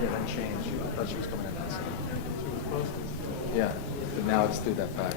Yeah, then changed. I thought she was coming in that side. She was supposed to. Yeah, but now it's through that back.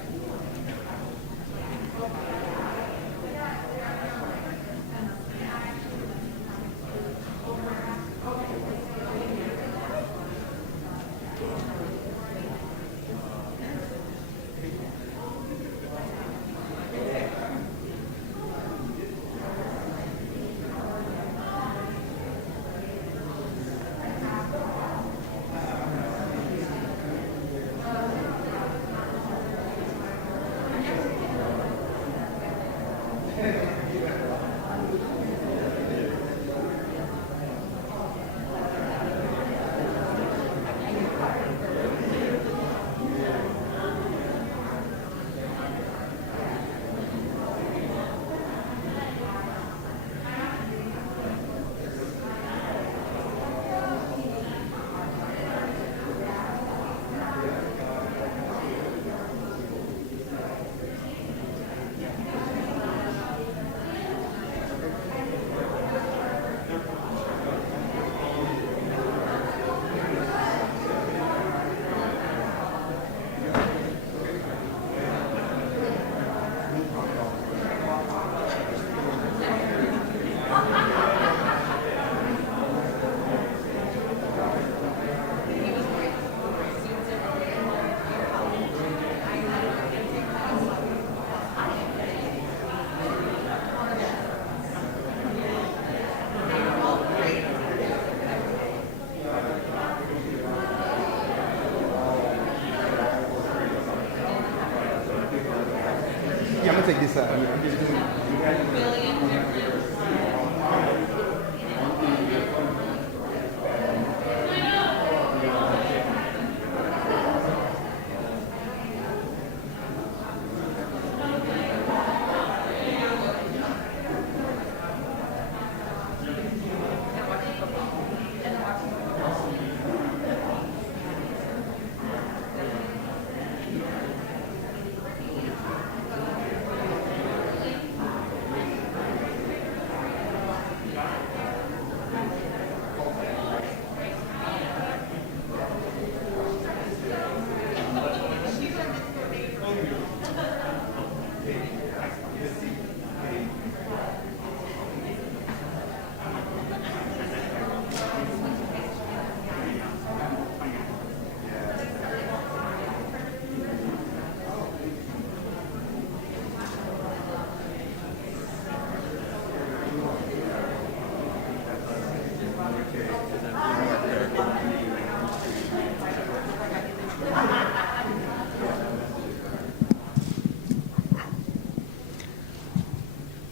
Yeah, I'm gonna take this side. I'm just doing.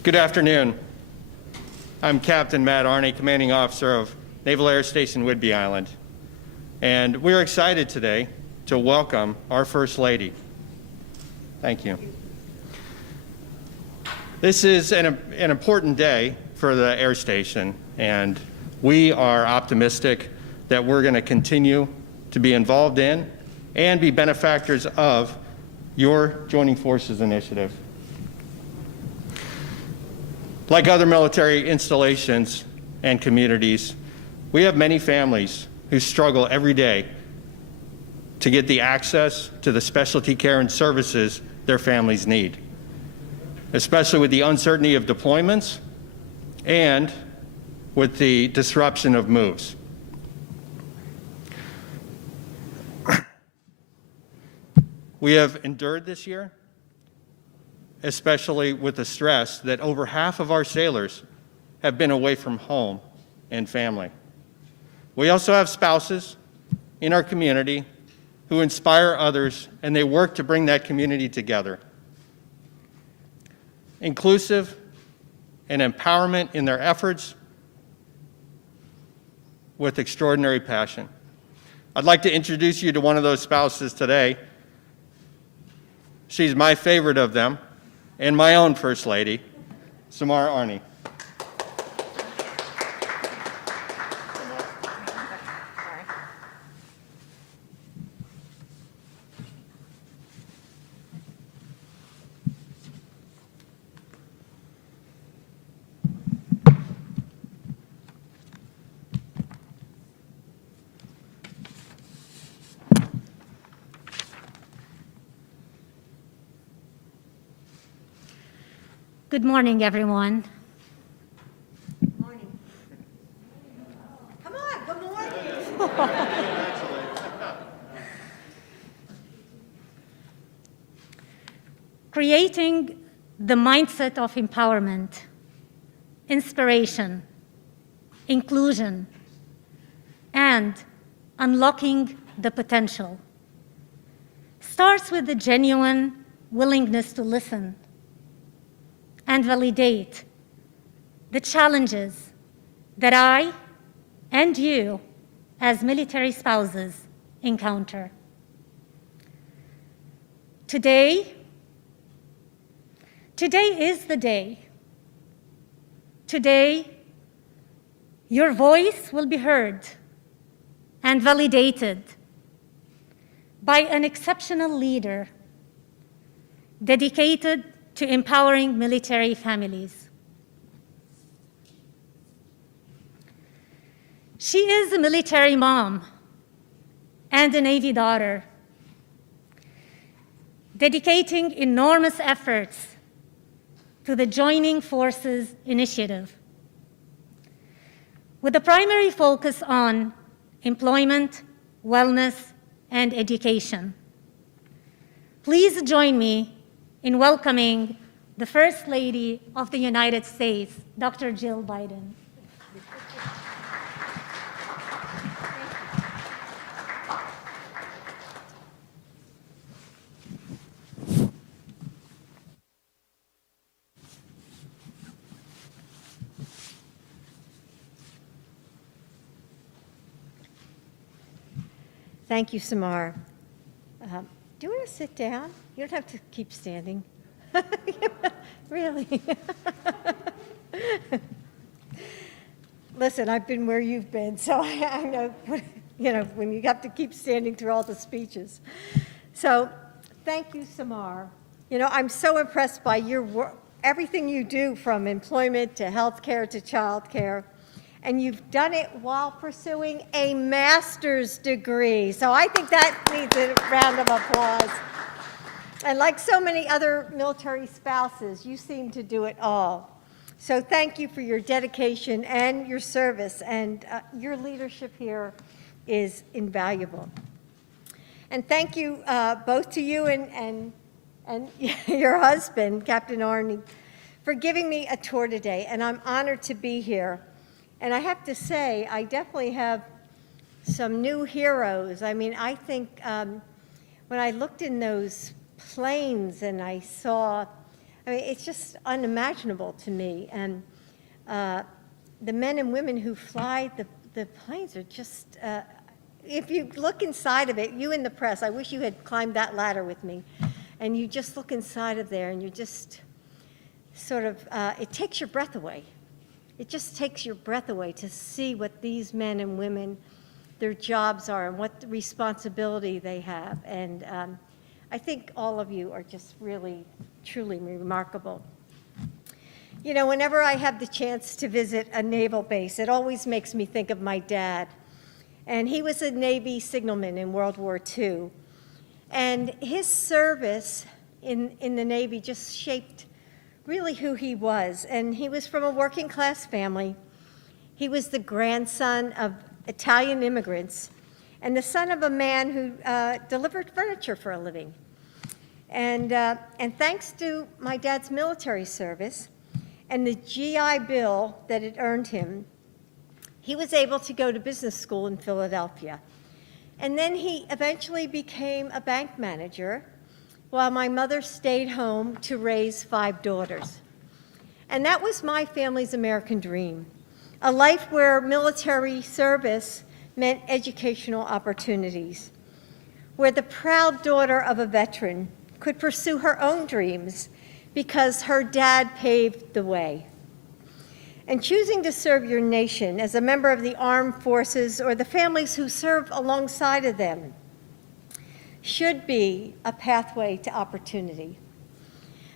Good afternoon. I'm Captain Matt Arney, Commanding Officer of Naval Air Station Whidbey Island. And we're excited today to welcome our First Lady. Thank you. This is an important day for the air station, and we are optimistic that we're going to continue to be involved in and be benefactors of your Joining Forces initiative. Like other military installations and communities, we have many families who struggle every day to get the access to the specialty care and services their families need, especially with the uncertainty of deployments and with the disruption of moves. We have endured this year, especially with the stress that over half of our sailors have been away from home and family. We also have spouses in our community who inspire others, and they work to bring that community together. Inclusive and empowerment in their efforts with extraordinary passion. I'd like to introduce you to one of those spouses today. She's my favorite of them, and my own First Lady, Samara Arney. Good morning, everyone. Good morning. Come on, good morning. Creating the mindset of empowerment, inspiration, inclusion, and unlocking the potential starts with the genuine willingness to listen and validate the challenges that I and you as military spouses encounter. Today is the day. Today, your voice will be heard and validated by an exceptional leader dedicated to empowering military families. She is a military mom and a Navy daughter, dedicating enormous efforts to the Joining Forces initiative, with a primary focus on employment, wellness, and education. Please join me in welcoming the First Lady of the United States, Dr. Jill Biden. Thank you, Samar. Do you want to sit down? You don't have to keep standing. Really? Listen, I've been where you've been, so I know, when you have to keep standing through all the speeches. So thank you, Samar. I'm so impressed by your work, everything you do, from employment to healthcare to childcare. And you've done it while pursuing a master's degree. So I think that needs a round of applause. And like so many other military spouses, you seem to do it all. So thank you for your dedication and your service, and your leadership here is invaluable. And thank you both to you and your husband, Captain Arnie, for giving me a tour today. And I'm honored to be here. And I have to say, I definitely have some new heroes. I mean, I think when I looked in those planes and I saw, it's just unimaginable to me. And the men and women who fly the planes are just, if you look inside of it, you in the press, I wish you had climbed that ladder with me. And you just look inside of there and you just sort of, it takes your breath away. It just takes your breath away to see what these men and women, their jobs are, and what responsibility they have. And I think all of you are just really, truly remarkable. Whenever I have the chance to visit a naval base, it always makes me think of my dad. And he was a Navy signalman in World War II. And his service in the Navy just shaped really who he was. And he was from a working class family. He was the grandson of Italian immigrants and the son of a man who delivered furniture for a living. And thanks to my dad's military service and the GI Bill that it earned him, he was able to go to business school in Philadelphia. And then he eventually became a bank manager, while my mother stayed home to raise 5 daughters. And that was my family's American dream, a life where military service meant educational opportunities, where the proud daughter of a veteran could pursue her own dreams because her dad paved the way. And choosing to serve your nation as a member of the armed forces or the families who serve alongside of them should be a pathway to opportunity.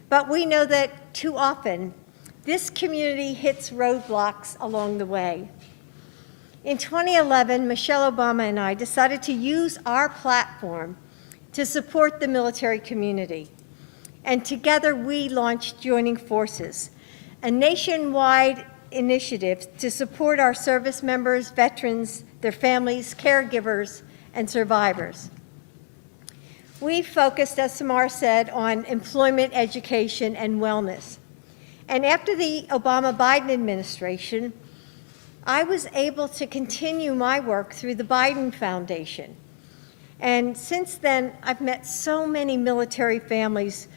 But we know that too often, this community hits roadblocks along the way. In 2011, Michelle Obama and I decided to use our platform to support the military community. And together we launched Joining Forces, a nationwide initiative to support our service members, veterans, their families, caregivers, and survivors. We focused, as Samar said, on employment, education, and wellness. And after the Obama-Biden administration, I was able to continue my work through the Biden Foundation. And since then, I've met so many military families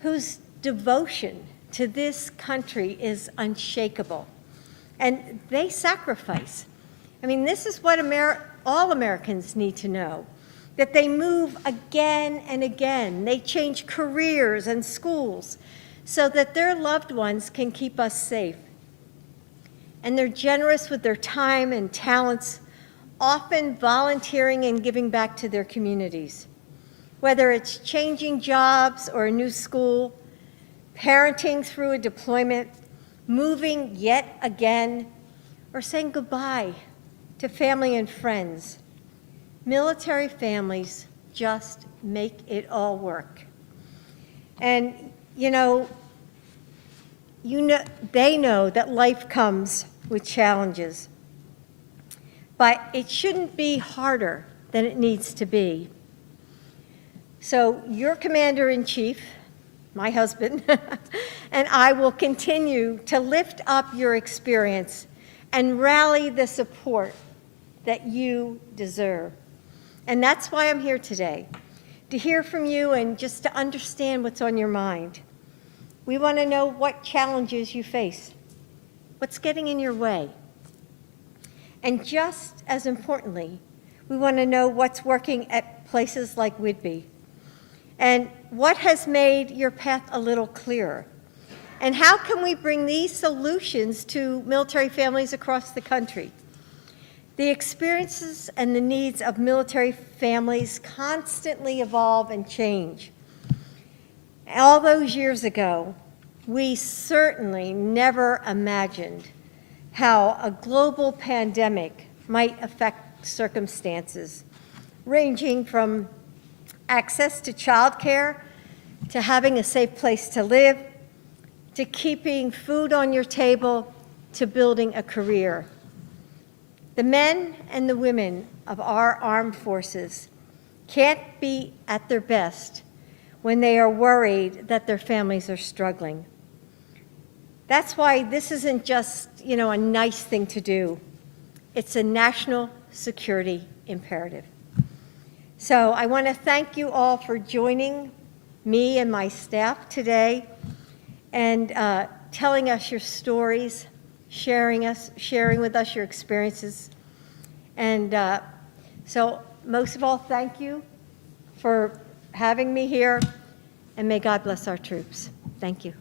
whose devotion to this country is unshakable. And they sacrifice. I mean, this is what all Americans need to know, that they move again and again. They change careers and schools so that their loved ones can keep us safe. And they're generous with their time and talents, often volunteering and giving back to their communities. Whether it's changing jobs or a new school, parenting through a deployment, moving yet again, or saying goodbye to family and friends. Military families just make it all work. And they know that life comes with challenges, but it shouldn't be harder than it needs to be. So your Commander-in-Chief, my husband, and I will continue to lift up your experience and rally the support that you deserve. And that's why I'm here today, to hear from you and just to understand what's on your mind. We want to know what challenges you face, what's getting in your way. And just as importantly, we want to know what's working at places like Whidbey, and what has made your path a little clearer. And how can we bring these solutions to military families across the country? The experiences and the needs of military families constantly evolve and change. All those years ago, we certainly never imagined how a global pandemic might affect circumstances, ranging from access to childcare, to having a safe place to live, to keeping food on your table, to building a career. The men and the women of our armed forces can't be at their best when they are worried that their families are struggling. That's why this isn't just, a nice thing to do. It's a national security imperative. So I want to thank you all for joining me and my staff today and telling us your stories, sharing with us your experiences. And so most of all, thank you for having me here, and may God bless our troops. Thank you.